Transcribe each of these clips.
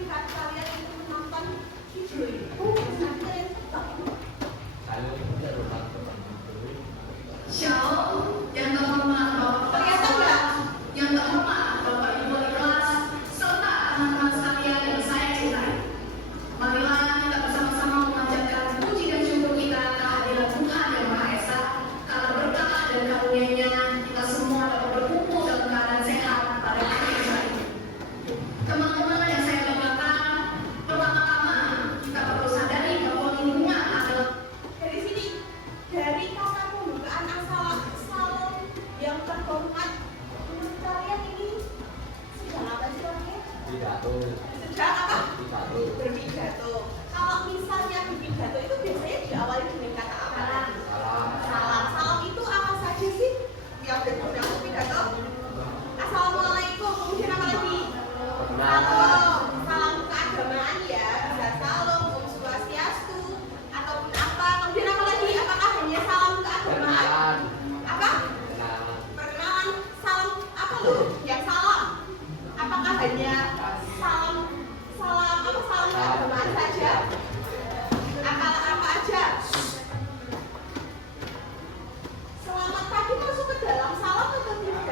melihat kalian itu menonton video itu, nanti kalian tebak. Yang terhormat yang terhormat Bapak Ibu Wali kelas serta teman-teman sekalian yang saya cintai. Marilah kita bersama-sama memanjatkan puji dan syukur kita kehadiran Tuhan Yang Maha Esa, karena berkah dan karunia-Nya kita semua dapat berkumpul dalam keadaan sehat pada hari ini. Teman-teman yang saya banggakan, pertama-tama kita perlu sadari bahwa lingkungan adalah Dari sini, dari kata pembukaan asal yang terhormat, menurut kalian ini sedang apa sih orangnya? Pidato. Sedang apa? Pidato. Berpidato. Kalau misalnya berpidato itu biasanya diawali dengan kata apa? Salam. Salam. Salam itu apa saja sih yang berguna untuk pidato? Assalamualaikum. Kemudian apa lagi? Salam. Salam keagamaan ya. Bisa salam, Om Swastiastu, ataupun apa. Kemudian apa lagi? Apakah hanya salam keagamaan? Perkenalan. Apa? Perkenalan. Perkenalan. Salam apa loh? Yang salam. Apakah hanya salam keagamaan saja? Apa aja? Selamat pagi masuk ke dalam salam atau tidak?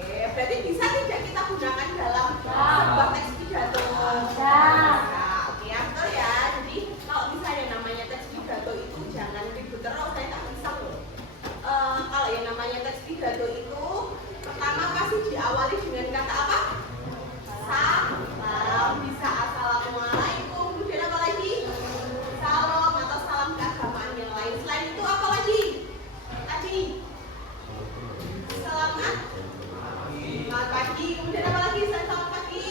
Oke, berarti bisa tidak kita gunakan dalam sebuah teks pidato? Nah, oke ya, betul ya. Jadi kalau misalnya namanya teks pidato itu jangan ribut terus, saya tak bisa loh. Kalau yang namanya teks pidato itu pertama pasti diawali dengan kata apa? Salam. Bisa assalamualaikum. Kemudian apa lagi? Salam atau salam keagamaan yang lain. Selain itu apa lagi? Tadi selamat pagi. Kemudian apa lagi selain selamat pagi?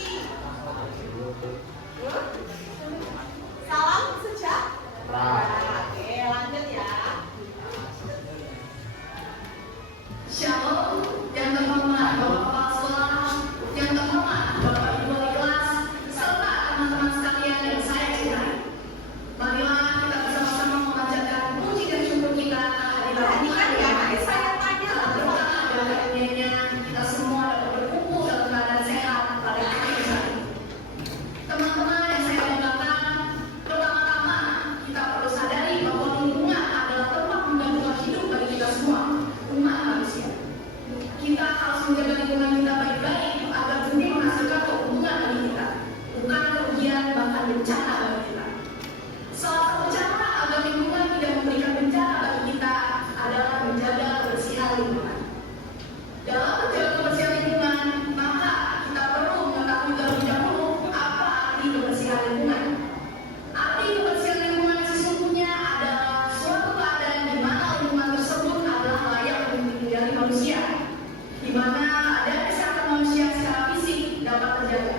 Salam sejahtera. Oke, lanjut ya. Shalom yang terhormat Bapak Kepala Sekolah, yang terhormat Bapak Ibu Wali kelas, serta teman-teman sekalian yang saya cintai. Marilah kita bersama-sama memanjatkan puji dan syukur kita kehadiran Tuhan Yang Maha Esa, karena berkah dan karunia-Nya kita semua dapat berkumpul dalam keadaan sehat pada hari ini. Teman-teman yang saya banggakan, pertama-tama kita perlu sadari bahwa lingkungan adalah tempat menggantungkan hidup bagi kita semua, umat manusia. Kita harus menjaga lingkungan kita baik-baik agar bumi menghasilkan keuntungan bagi kita, bukan kerugian bahkan bencana bagi kita. Salah satu cara agar lingkungan tidak memberikan bencana bagi kita adalah menjaga kebersihan lingkungan. Dalam menjaga kebersihan lingkungan, maka kita perlu mengetahui terlebih dahulu apa arti kebersihan lingkungan. Arti kebersihan lingkungan sesungguhnya adalah suatu keadaan di mana lingkungan tersebut adalah layak untuk ditinggali manusia, di mana ada kesehatan manusia secara fisik dapat terjaga.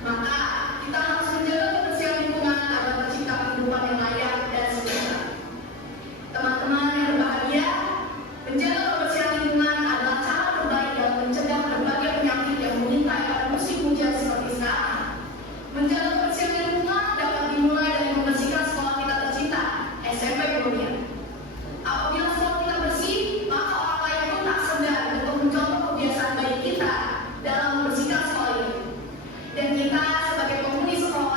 Maka kita harus menjaga kebersihan lingkungan agar tercipta kehidupan yang layak dan sejahtera. Teman-teman yang berbahagia, menjaga kebersihan lingkungan adalah cara terbaik dalam mencegah berbagai penyakit yang mengintai pada musim hujan seperti sekarang. Menjaga kebersihan lingkungan dapat dimulai dari membersihkan sekolah kita tercinta, SMP kemudian. Apabila sekolah kita bersih, maka orang lain pun tak segan untuk mencontoh kebiasaan baik kita dalam membersihkan sekolah ini. Dan kita sebagai penghuni sekolah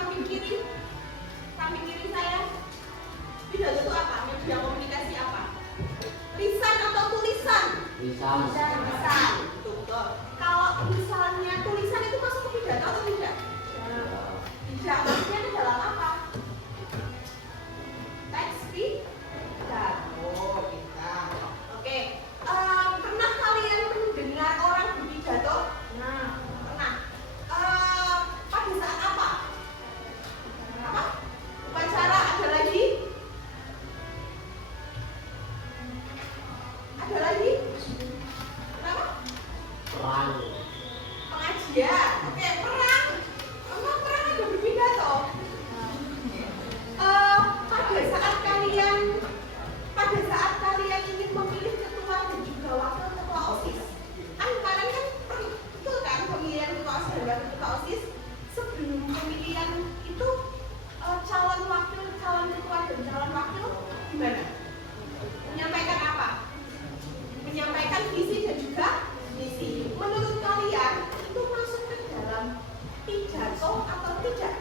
samping kiri saya. Pidato itu apa? Media komunikasi apa? Lisan atau tulisan? Lisan. Lisan. Betul. Kalau misalnya tulisan itu masuk ke pidato atau tidak? Tidak. Maksudnya di dalam apa? Teks pidato kita. Oke. Pernah kalian mendengar orang berpidato? Pernah. Pada saat apa? Apa? Upacara, ada lagi? Ada lagi? Kenapa? Perang. Pengajian. Oke, perang. Emang perang ada berpidato? Pada saat kalian ingin memilih ketua dan juga wakil ketua OSIS, kan kemarin kan betul kan pemilihan ketua OSIS dan wakil ketua OSIS. Sebelum pemilihan itu calon ketua dan calon wakil gimana? Menyampaikan apa? Menyampaikan visi dan juga misi. Menurut kalian itu masuk ke dalam pidato atau tidak?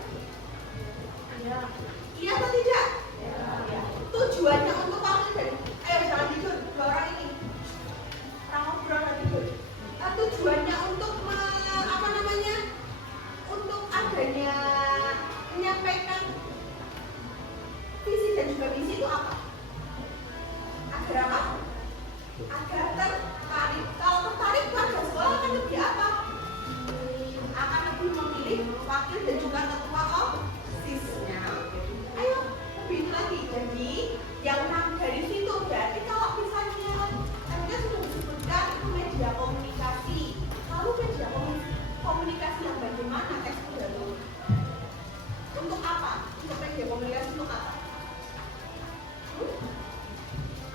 Iya atau tidak? Ya. Tujuannya untuk wakil dan jangan tidur, dua orang ini orang ngobrol dan tidur. Tujuannya untuk untuk adanya menyampaikan visi dan juga misi itu apa? Agar apa? Agar tertarik. Kalau tertarik warga sekolah akan lebih apa? Akan lebih memilih wakil dan juga ketua OSIS-nya. Ayo, lebih itu lagi. Jadi yang dari situ berarti kalau misalnya Anda sudah disebutkan itu media komunikasi. Lalu media komunikasi yang bagaimana teks pidato? Untuk apa? Untuk media komunikasi untuk apa?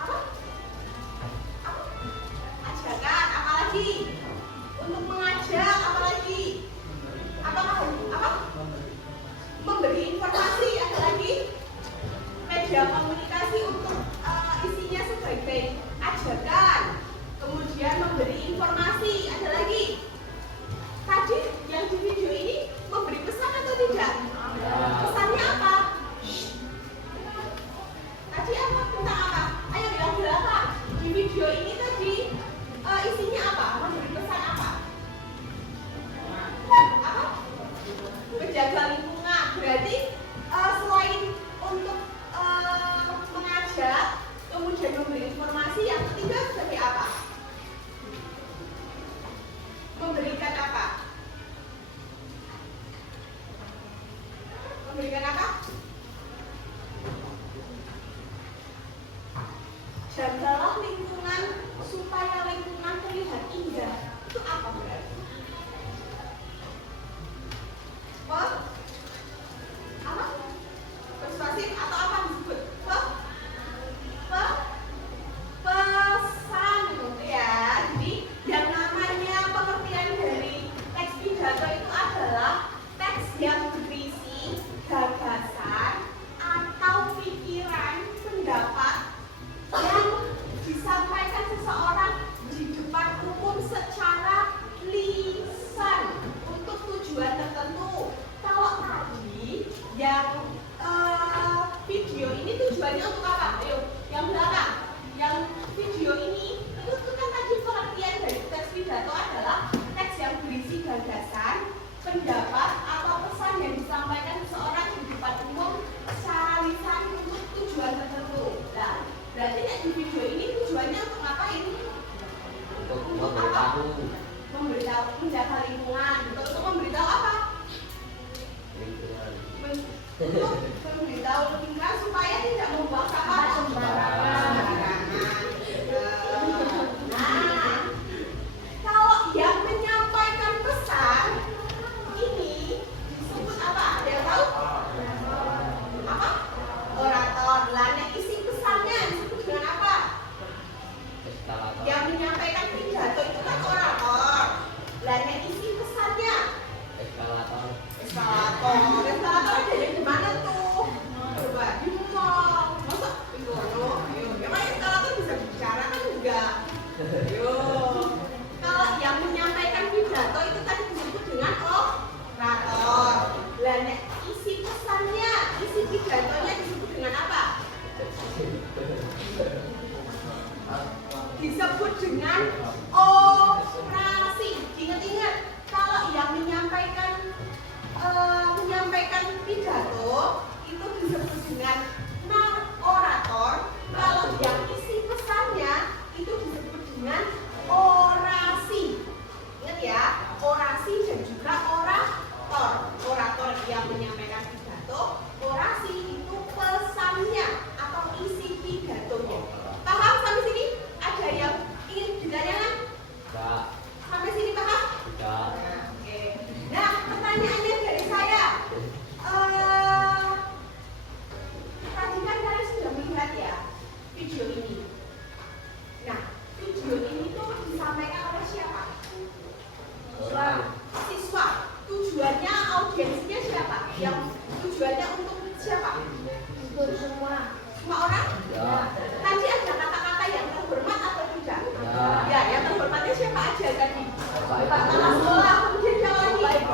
Apa? Ajakan, apalagi? Untuk mengajak, apalagi? Apa? Memberi informasi, ada lagi? Media komunikasi untuk isinya sebagai ajakan, kemudian memberi informasi, ada lagi? Tadi yang di video ini memberi pesan atau tidak? Pesannya apa? Tadi apa? Tentang apa? Ayo bilang apa? Di video ini tadi isinya apa? Memberi pesan apa? Apa? Menjaga lingkungan. Berarti selain untuk mengajak, kemudian memberi informasi, yang ketiga sebagai apa? Memberikan apa? Memberikan apa? Jagalah lingkungan supaya lingkungan terlihat indah. Itu apa berarti? Apa? Persuasif atau apa disebut? Pesan gitu ya. Jadi yang namanya pengertian dari teks pidato itu adalah teks yang berisi gagasan atau pikiran, pendapat yang disampaikan seseorang di depan umum secara lisan untuk tujuan tertentu. Kalau tadi yang video ini tujuannya untuk apa? Ayo, yang belakang. Yang video ini itu kan tadi pengertian dari teks pidato adalah teks yang berisi gagasan, pendapat atau pesan yang disampaikan seseorang di depan umum secara lisan untuk tujuan tertentu. Nah, berarti di video ini tujuannya untuk ngapain? Untuk apa? Memberitahu, menjaga lingkungan. Untuk memberitahu apa? Untuk memberitahu lingkungan supaya tidak membuang sampah sembarangan. Nah, kalau yang menyampaikan pesan ini disebut apa? Ada yang tahu? Apa? Orator. Lah, isi pesannya disebut dengan apa? Yang menyampaikan pidato itu kan orator. Lah, isi pesannya? Eskalator. Eskalator ada di mana tuh? Coba. orasi dan juga orator. Orator yang menyampaikan pidato, orasi itu pesannya atau isi pidatonya. Paham sampai sini? Ada yang ingin ditanyakan? Tidak. Sampai sini paham? Tidak. Nah, oke. Nah, pertanyaannya dari saya. Tadi kan kalian sudah melihat ya video ini. Nah, video ini tuh disampaikan oleh siapa? Siswa. Tujuannya audiensnya siapa? Yang tujuannya untuk siapa? Untuk semua. Semua orang? Ya. Tadi ada kata-kata yang terhormat atau tidak? Ya. Ya, yang terhormatnya siapa aja tadi? Baik. Kepala sekolah, kemudian siapa lagi? Baik.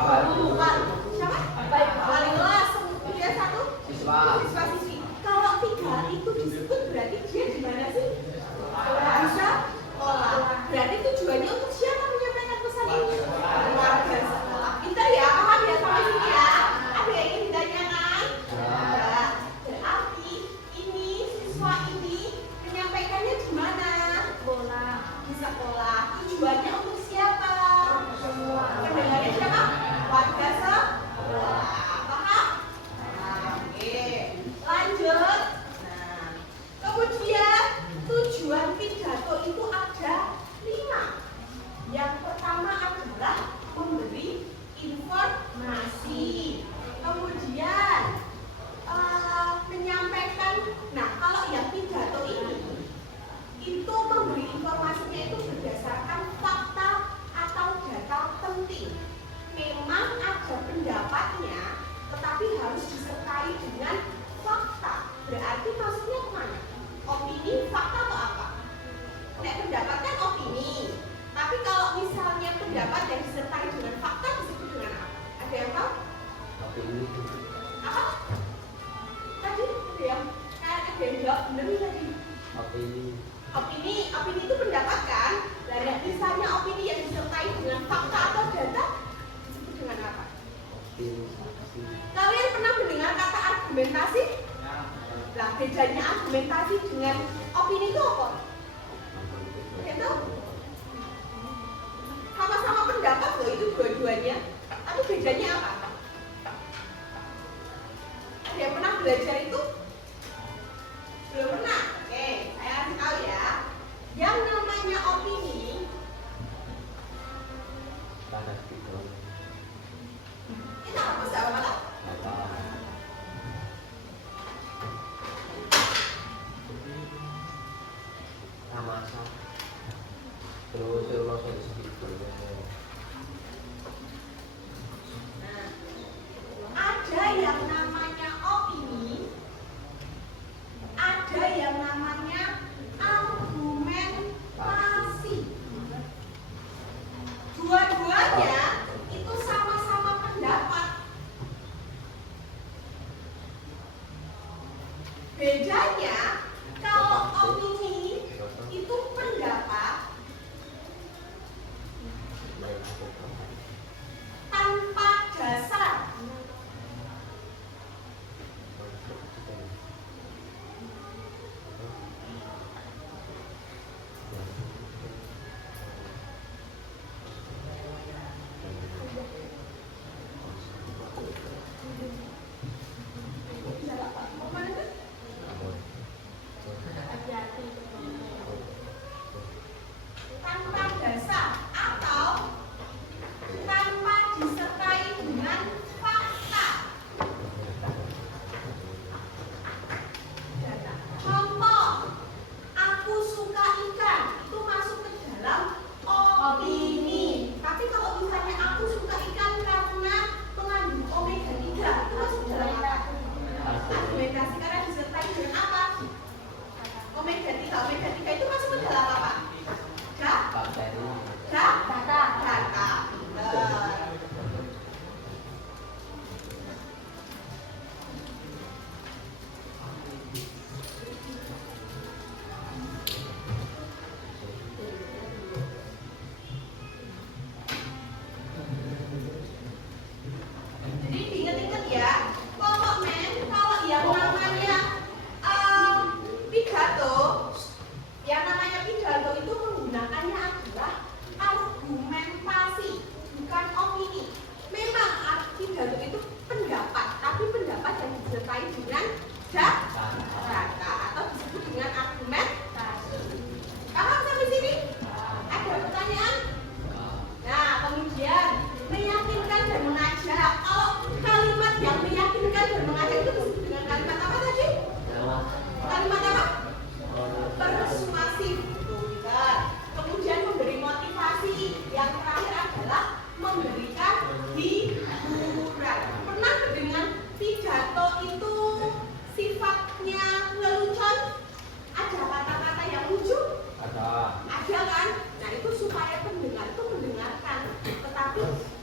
Siapa? Baik. Wali kelas, kemudian satu? Siswa. Siswa-siswi. Kalau tiga itu disebut berarti dia di mana sih? Bisa sekolah. Berarti tujuannya untuk siapa menyampaikan pesan ini? Warga sekolah. Pintar ya, paham ya sampai sini ya? Ada yang ingin ditanyakan? Ada. Berarti ini siswa ini menyampaikannya di mana? Bola. Di sekolah. Tujuannya untuk siapa? Semua. Pendengarnya siapa? Warga sekolah. Paham? Nah, oke. Lanjut. Nah, kemudian tujuan pidato itu ada 5. Yang pertama adalah memberi informasi. Kemudian menyampaikan. Nah, kalau yang pidato ini itu memberi informasinya itu berdasarkan fakta atau data penting. Memang ada pendapatnya, tetapi harus disertai dengan fakta. Berarti maksudnya kemana? Opini, fakta atau apa? Nek pendapat kan opini. Tapi kalau misalnya pendapat yang disertai dengan fakta disebut dengan apa? Ada yang tahu? Opini. Apa? Tadi ada yang jawab benar nih tadi. Opini. Opini itu pendapat kan? Dan misalnya opini yang disertai dengan fakta atau data disebut dengan apa? Opini. Kalian pernah mendengar kata argumentasi? Nah, bedanya argumentasi dengan opini itu apa? Itu sama-sama pendapat loh itu dua-duanya. Tapi bedanya apa? Ada yang pernah belajar itu? Belum pernah? Oke, saya kasih tahu ya. Yang namanya opini Ada gitu. itu apa sih awalnya? Apa? Ramasa. Terus lo sedikit. Ada yang namanya opini, ada yang namanya argumentasi. Dua-duanya itu sama-sama pendapat,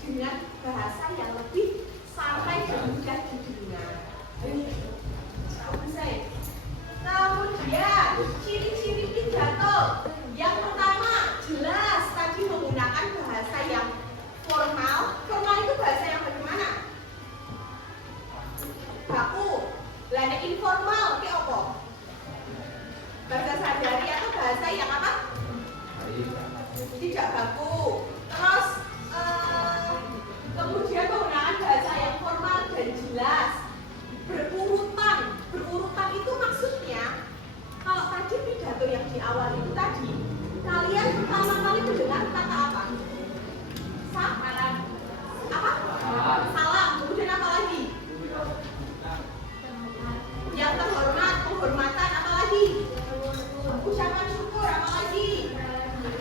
dengan bahasa yang lebih santai dan mudah didengar. Kemudian ciri-ciri pidato yang pertama jelas tadi menggunakan bahasa yang formal. Formal itu bahasa yang bagaimana? Baku. Lainnya informal ke apa? Bahasa sehari-hari atau bahasa yang apa? Tidak baku. Terus kemudian menggunakan bahasa yang formal dan jelas. Berurutan. Berurutan itu maksudnya kalau tadi pidato yang di awal itu tadi, kalian pertama kali mendengar kata apa? Salam. Apa? Salam. Kemudian apa lagi? Yang terhormat, penghormatan, apa lagi? Ucapan syukur, apa lagi?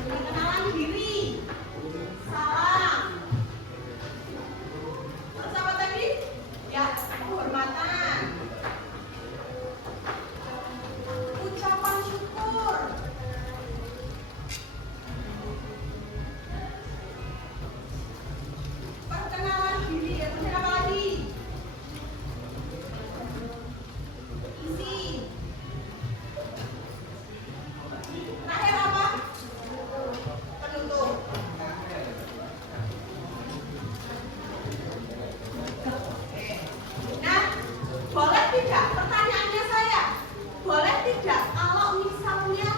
Perkenalan diri. Salam. Terus apa tadi? Ya, penghormatan. Ucapan syukur. Perkenalan diri, ya, kemudian apa lagi? Isi. Terakhir apa? Penutup. Nah, boleh tidak? Pertanyaannya saya, boleh tidak kalau misalnya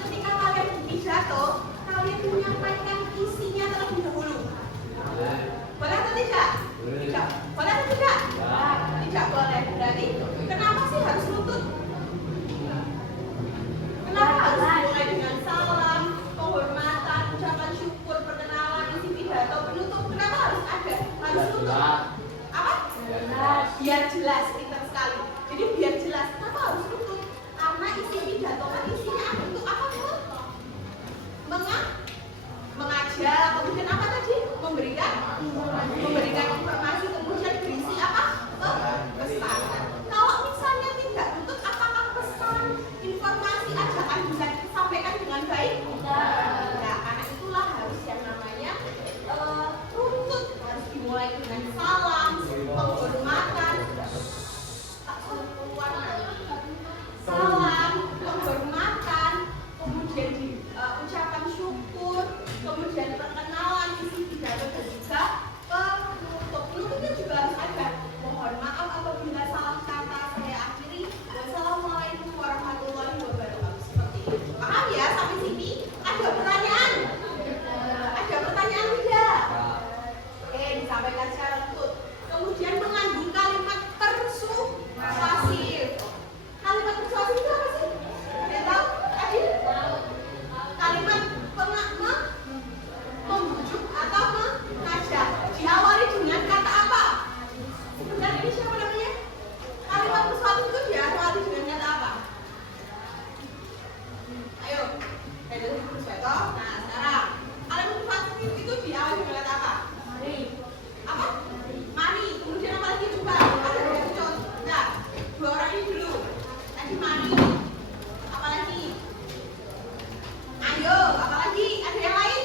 ketika kalian pidato, kalian menyampaikan isinya terlebih dahulu? Boleh atau tidak? Tidak. Boleh atau tidak? Tidak boleh. Berarti kenapa sih harus lutut? Kenapa harus dimulai dengan salam, penghormatan, ucapan syukur, perkenalan, isi pidato, penutup? Kenapa harus ada? Harus lutut? Apa? Biar jelas, pintar sekali. Jadi biar jelas, kenapa harus lutut? Karena isi pidato kan isinya ada untuk apa tuh? Mengajak, kemudian apa tadi? Memberikan informasi, kemudian berisi apa? Pesan. Kalau misalnya tidak lutut, apakah pesan, informasi, ajakan bisa disampaikan dengan baik? Nah, karena itulah harus yang namanya runtut, harus dimulai dengan salam, penghormatan, salam, penghormatan, kemudian ucapan syukur, kemudian perkenalan, isi pidato dan juga penutup. Penutupnya juga harus ada. Mohon maaf apabila salah kata, saya akhiri. Wassalamualaikum warahmatullahi wabarakatuh. Seperti itu. Paham ya sampai sini? Ada pertanyaan? Ada pertanyaan tidak? Oke, disampaikan secara lutut. Kemudian mengandung kalimat persuasif. Kalimat persuasif itu apa sih? Ada tahu? Tadi? Kalimat membujuk atau mengajak. Diawali dengan kata apa? Sebenarnya ini siapa namanya? Kalimat persuasif itu diawali dengan kata apa? Ayo, ada persuasif. Nah, sekarang kalimat persuasif itu diawali dengan kata apa? Apa? Mari. Kemudian apa lagi coba? Ada dua contoh. Nah, dua orang ini dulu. Tadi mari. Apa lagi? Ayo. Apa lagi? Ada yang lain?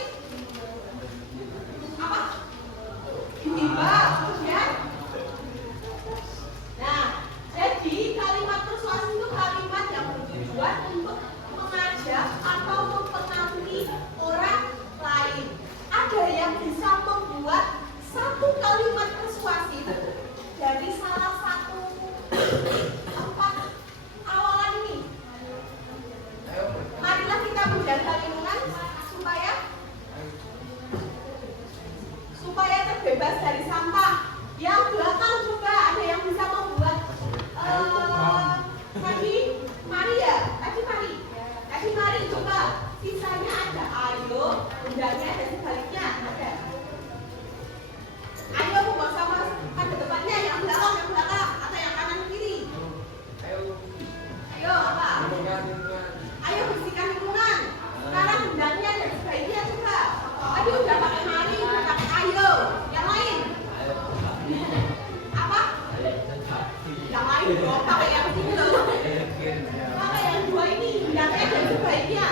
Apa? Tiba. Kemudian. Nah, jadi kalimat persuasif itu kalimat yang bertujuan untuk mengajak atau mempengaruhi orang lain. Ada yang bisa membuat satu kalimat persuasif dari salah satu tempat awalan ini. Marilah kita menjaga lingkungan supaya terbebas dari sampah. Yang belakang juga ada yang bisa membuat tadi mari coba. Sisanya ada ayo, undangnya ada sebaliknya ada. Ayo membawa sama pada depannya yang belakang atau yang kanan kiri. Ayo apa? Ayo bersihkan lingkungan. Sekarang undangnya dan sebaiknya coba. Tadi udah pakai mari, udah pakai ayo. Yang lain? Apa? Yang lain dong, pakai yang itu. Pakai yang dua ini, undangnya dan sebaiknya.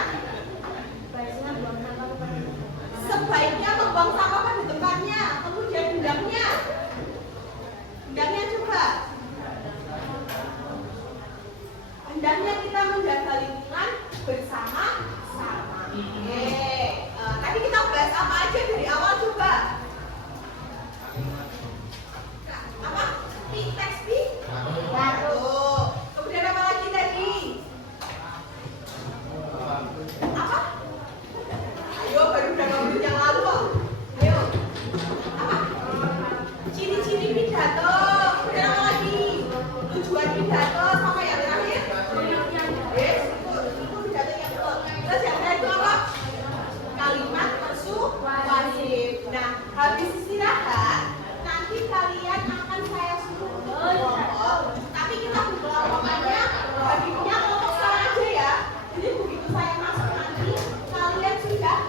istirahat, nanti kalian akan saya suruh berkelompok. Tapi kita berkelompokannya baginya kelompok sekarang aja ya. Jadi begitu saya masuk nanti, kalian sudah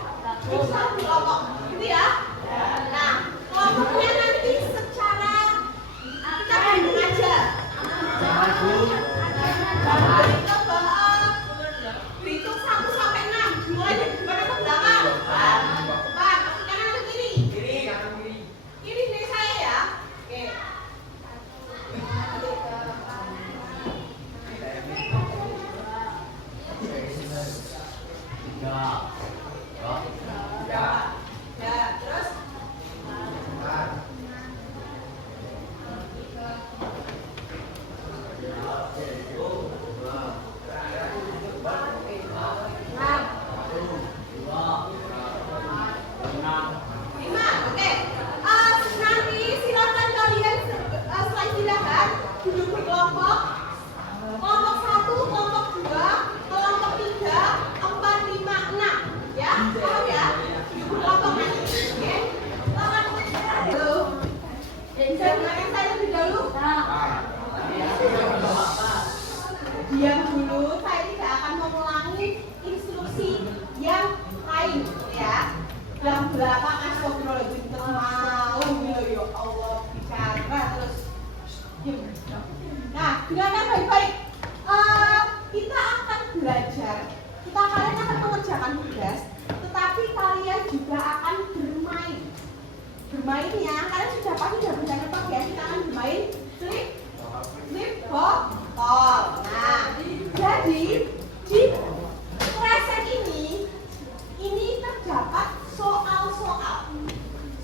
bisa berkelompok, gitu ya. Nah, kelompoknya nanti secara kita bingung aja. Berhitung 1 sampai 6. Mulai dari depan atau belakang? Depan. Kanan atau kiri? Kiri dari saya ya. Oke. Ya, terus lima, oke. Nanti silakan kalian setelah istirahat duduk berkelompok. Kelompok 1, kelompok 2, kelompok 3, 4, 5, 6. Ya, paham ya? Duduk berkelompok nanti. Oke. Lawan dulu. Jangan saya lebih dahulu. Diam dulu. Saya tidak akan mengulangi instruksi yang lain, ya. Yang belakang astagfirullahaladzim termalu ya Allah bicara terus. Nah, dengarkan baik-baik. Kita akan belajar. Kalian akan mengerjakan tugas, tetapi kalian juga akan bermain. Bermainnya kalian sudah pasti sudah bisa nebak ya. Kita akan bermain flip botol. Nah, jadi di preset ini terdapat soal-soal.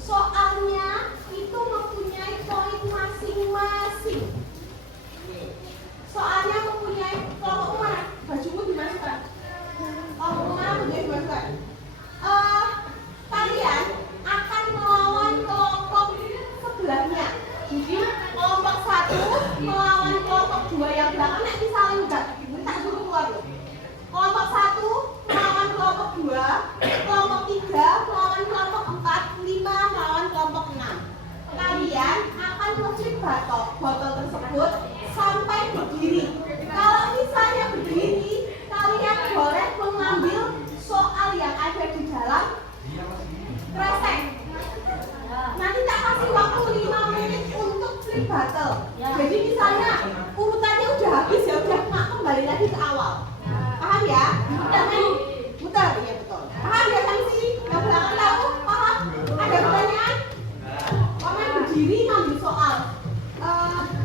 Soalnya itu mempunyai poin masing-masing. Soalnya mempunyai kelompok mana? Bajumu dimasukkan. Kelompok mana mempunyai dimasukkan? Kalian akan melawan kelompok sebelahnya. Jadi kelompok 1 melawan kelompok 2 yang belakang nanti saling enggak. Ini tak suruh keluar loh. Kelompok 1 melawan kelompok 2, kelompok 3 melawan kelompok 4, 5 melawan kelompok 6. Kalian akan flip botol tersebut sampai berdiri. Kalau misalnya berdiri, kalian boleh mengambil soal yang ada di dalam kresek. Nanti tak kasih waktu 5 menit untuk flip bottle. Jadi misalnya urutannya udah habis ya udah kembali lagi ke awal. Paham ya? Muter kan? Muter, iya betul. Paham ya sampai sini? Yang belakang tahu? Paham? Ada pertanyaan? Kamu berdiri ngambil soal.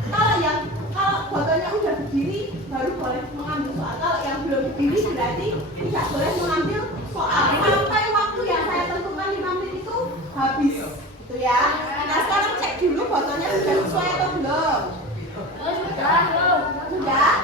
Kalau botolnya udah berdiri baru boleh mengambil soal. Kalau yang belum berdiri berarti tidak boleh mengambil soal sampai waktu yang saya tentukan 5 menit itu habis. Itu ya. Nah sekarang cek dulu botolnya sudah sesuai atau belum. Sudah?